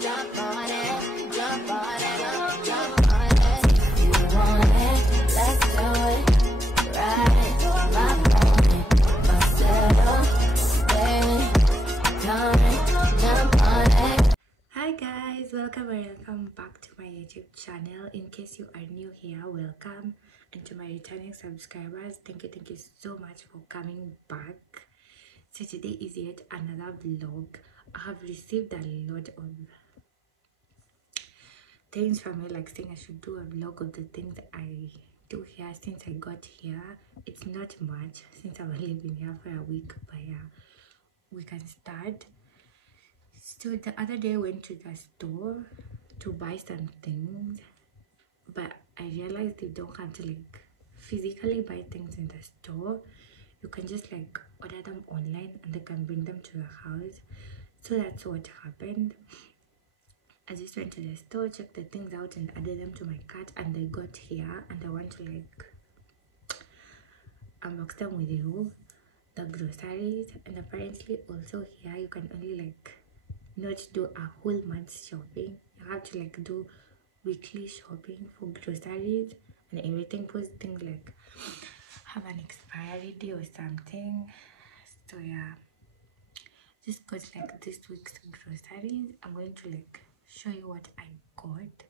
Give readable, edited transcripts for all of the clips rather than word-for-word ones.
Jump on it, jump on it, jump on it. If you want it, let's do it. Ride my pony, bust it up, baby. Come and jump on it. Hi guys, welcome back to my YouTube channel. In case you are new here, welcome, and to my returning subscribers, thank you so much for coming back. So today is yet another vlog. I have received a lot of things from you, like saying I should do a vlog of the things I do here since I got here. It's not much since I've only been here for a week, but yeah, we can start. So the other day I went to the store to buy some things, but I realized you don't have to like physically buy things in the store. You can just like order them online and they can bring them to your house. So that's what happened. I just went to the store, checked the things out and added them to my cart, and they got here and I want to like unbox them with you, the groceries. And apparently also here you can only like not do a whole month's shopping. You have to like do weekly shopping for groceries and everything, because things like have an expiry date or something. So yeah, just got like this week's groceries. I'm going to like show you what I got,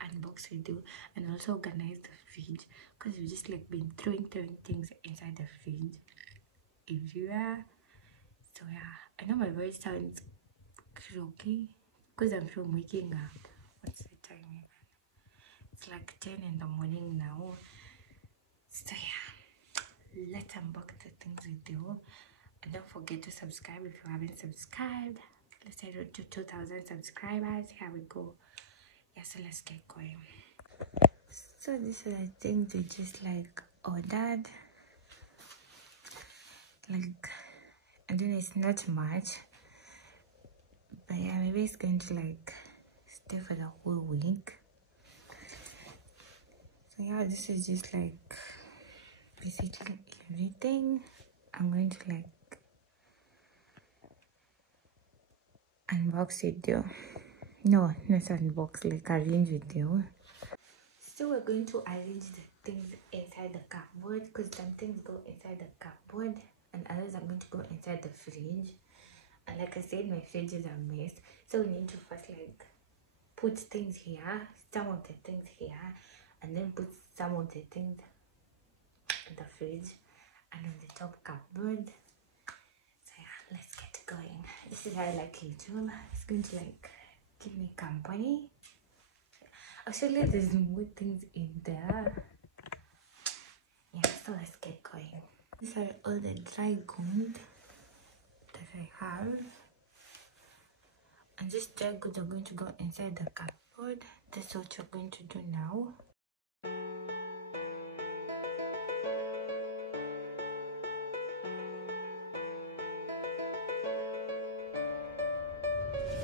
unbox with you, and also organize the fridge, because we've just like been throwing things inside the fridge everywhere. So yeah, I know my voice sounds croaky because I'm from waking up. What's the time even? It's like 10 in the morning now. So yeah, let's unbox the things with you. And don't forget to subscribe if you haven't subscribed. Let's head on to 2,000 subscribers. Here we go. Yeah, so let's get going. So these are the things we just like ordered. Like, I don't know, it's not much, but yeah, maybe it's going to like stay for the whole week. So yeah, this is just like basically everything. I'm going to like unbox with you. No, not unbox, like arrange with you. So we're going to arrange the things inside the cupboard, because some things go inside the cupboard and others are going to go inside the fridge. And like I said, my fridge is a mess, so we need to first like put things here, some of the things here, and then put some of the things in the fridge and on the top cupboard. So yeah, let's get going. This is how I like YouTube. It's going to like give me company. Actually, there's more things in there. Yeah, so let's get going. These are all the dry goods that I have. And these dry goods are going to go inside the cupboard. That's what you're going to do now.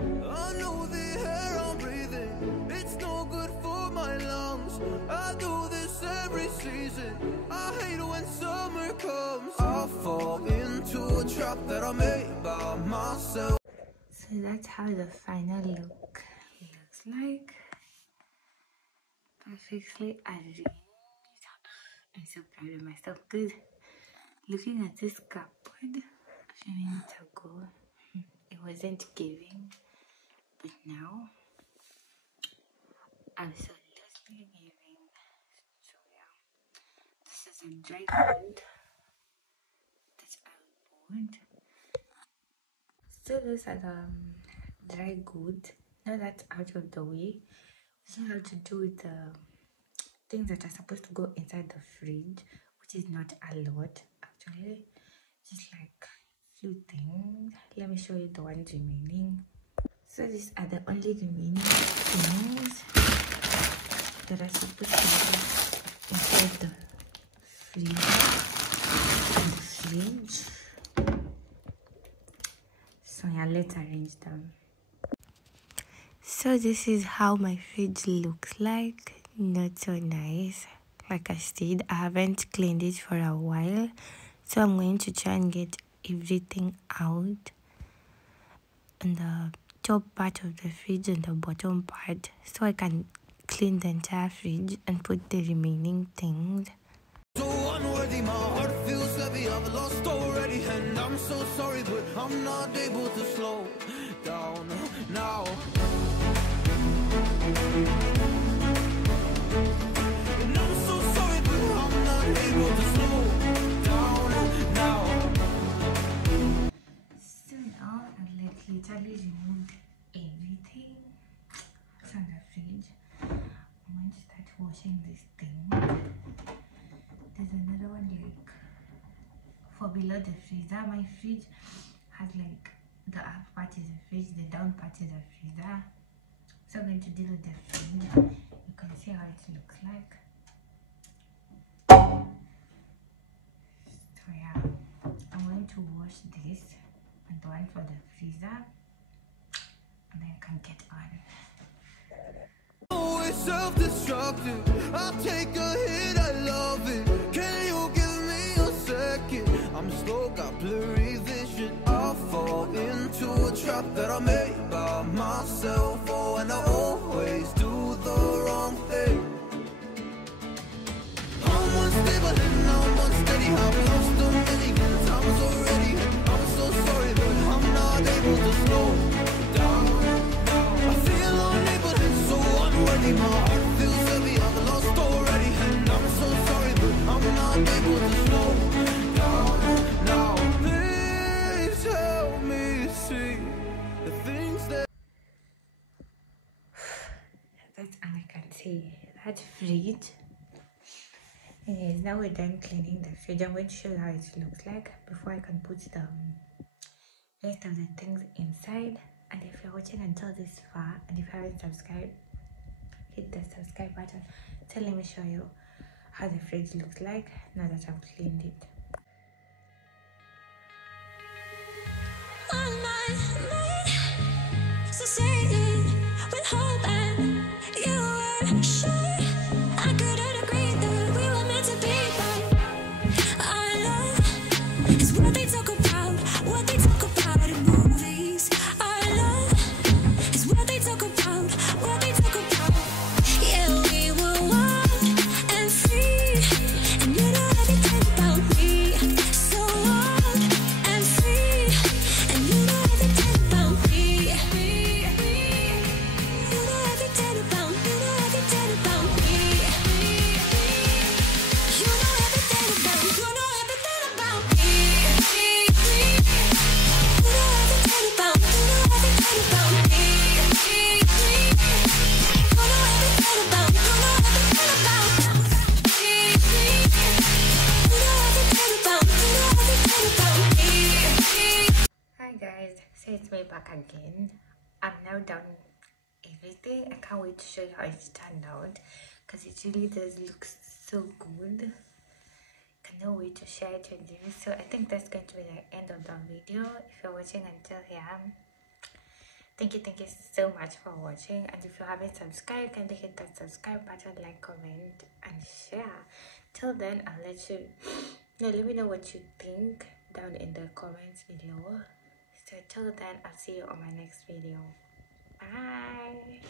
I know the air I'm breathing, it's no good for my lungs. I do this every season, I hate when summer comes. I fall into a trap that I made by myself. So that's how the final look looks like. Perfectly arranged. I'm so proud of myself, because looking at this cupboard a few minutes ago, it wasn't giving. But now, I'm so loosely giving. So yeah, this is a dry good that I bought. So those are the dry goods. Now that's out of the way, we still have to do with the things that are supposed to go inside the fridge, which is not a lot actually, just like few things. Let me show you the ones remaining. So these are the only remaining things that are supposed to go inside the fridge. So yeah, let's arrange them. So this is how my fridge looks like. Not so nice. Like I said, I haven't cleaned it for a while, so I'm going to try and get everything out on the top part of the fridge and the bottom part so I can clean the entire fridge and put the remaining things. So unworthy, my heart feels heavy. I've lost already, and I'm so sorry, but I'm not able to slow down now. And I'm so sorry, but I'm not able to slow down now. So now I've literally removed everything from the fridge. I'm going to start washing this thing. There's another one like for below the freezer. My fridge has like the up part is the fridge, the down part is the freezer. So I'm going to deal with the fridge. You can see how it looks like. So yeah, I'm going to wash this and the one for the freezer, and then I can get on. Always self-destructive. I take a hit, I love it. Can you give me a second? I'm slow, got blurry vision. I fall into a trap that I made by myself. Oh, and I always do the wrong thing. I'm unstable and I'm unsteady. I've lost a million times already. I'm so sorry, but I'm not able to slow down. I feel unable and so unworthy. My heart feels heavy. I've lost already, and I'm so sorry, but I'm not able to slow down now. Please help me see the things that. That's all I can say. That fridge. Anyways, now we're done cleaning the fridge. I'm going to show you how it looks like before I can put the rest of the things inside. And if you're watching until this far and if you haven't subscribed, hit the subscribe button. So let me show you how the fridge looks like now that I've cleaned it. All night, sustained with hope, and you were sure I couldn't agree that we were meant to be. But our love is what they talk about in movies. Our love is what they talk about, Yeah, we were wild and free, and you know everything about me. So wild and free, and you know everything about me. You know everything about me. You know everything about me. You know everything about me. You know everything about me. You know everything about me. You know everything about me. You know everything about me. You know everything about me. You know everything about me. You know everything about me. Hi guys, so it's me back again. I'm now done everything. I can't wait to show you how it's turned out because it really does look so good. Cannot wait to share it with you. So I think that's going to be the end of the video. If you're watching until here, thank you so much for watching. And if you haven't subscribed, kindly hit that subscribe button, like, comment and share. Till then, I'll let you know. Let me know what you think down in the comments below. So till then, I'll see you on my next video. Bye.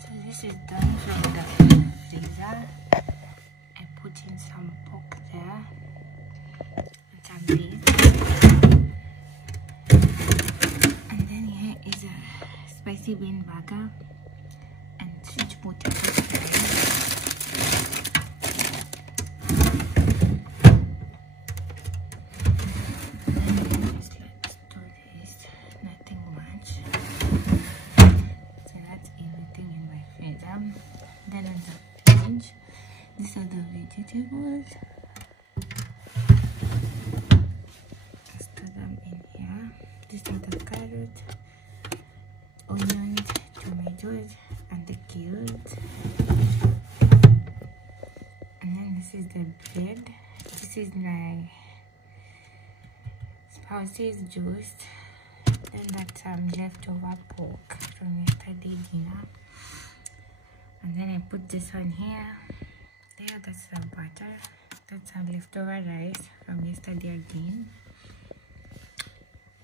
So this is done from the freezer. I put in some pork there and some beef. And then here is a spicy bean burger and sweet potato fries. Just let's do this. Nothing much. So that's everything in my freezer. Then on the fridge, these are the vegetables. Let's put them in here. These are the carrots, onions, tomatoes, and the carrots. And then this is the bread. This is my spouse's juice. Then that's leftover pork from yesterday dinner. And then I put this one here. There, that's the butter. That's some leftover rice from yesterday again.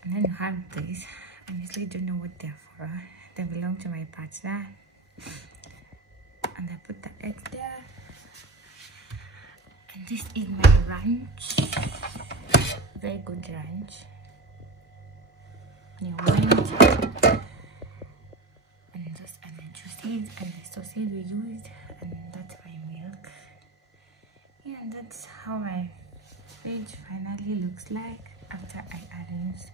And then you have this. honestly don't know what they're for. They belong to my partner. And I put the eggs there. And this is my ranch. Very good ranch. New wine. And just and the juices and the sausage we used. And that's my milk. Yeah, and that's how my fridge finally looks like after I arranged